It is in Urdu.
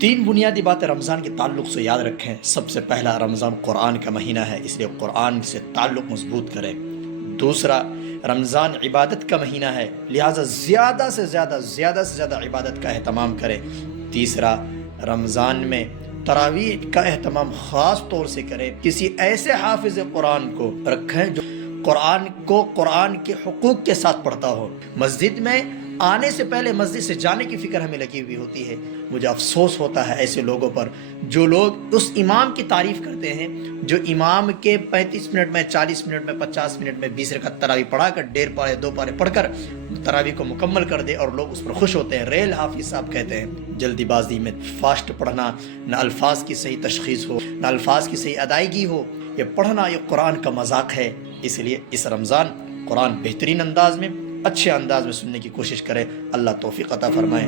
تین بنیادی باتیں رمضان کے تعلق سے یاد رکھیں۔ سب سے پہلا، رمضان قرآن کا مہینہ ہے، اس لیے قرآن سے تعلق مضبوط کریں۔ دوسرا، رمضان عبادت کا مہینہ ہے، لہٰذا زیادہ سے زیادہ عبادت کا اہتمام کریں۔ تیسرا، رمضان میں تراویح کا اہتمام خاص طور سے کریں۔ کسی ایسے حافظ قرآن کو رکھیں جو قرآن کے حقوق کے ساتھ پڑھتا ہو۔ مسجد میں آنے سے پہلے مسجد سے جانے کی فکر ہمیں لگی ہوئی ہوتی ہے۔ مجھے افسوس ہوتا ہے ایسے لوگوں پر جو لوگ اس امام کی تعریف کرتے ہیں جو امام کے 35 منٹ میں، 40 منٹ میں، 50 منٹ میں 20 رکعت تراویح پڑھا کر 1.5 پارے 2 پارے پڑھ کر تراویح کو مکمل کر دے اور لوگ اس پر خوش ہوتے ہیں۔ ریل حافظ صاحب کہتے ہیں جلدی بازی میں فاسٹ پڑھنا، نہ الفاظ کی صحیح تشخیص ہو، نہ الفاظ کی صحیح ادائیگی ہو، یہ پڑھنا یہ قرآن کا مذاق ہے۔ اس لیے اس رمضان قرآن بہترین انداز میں، اچھے انداز میں سننے کی کوشش کرے۔ اللہ توفیق عطا فرمائے۔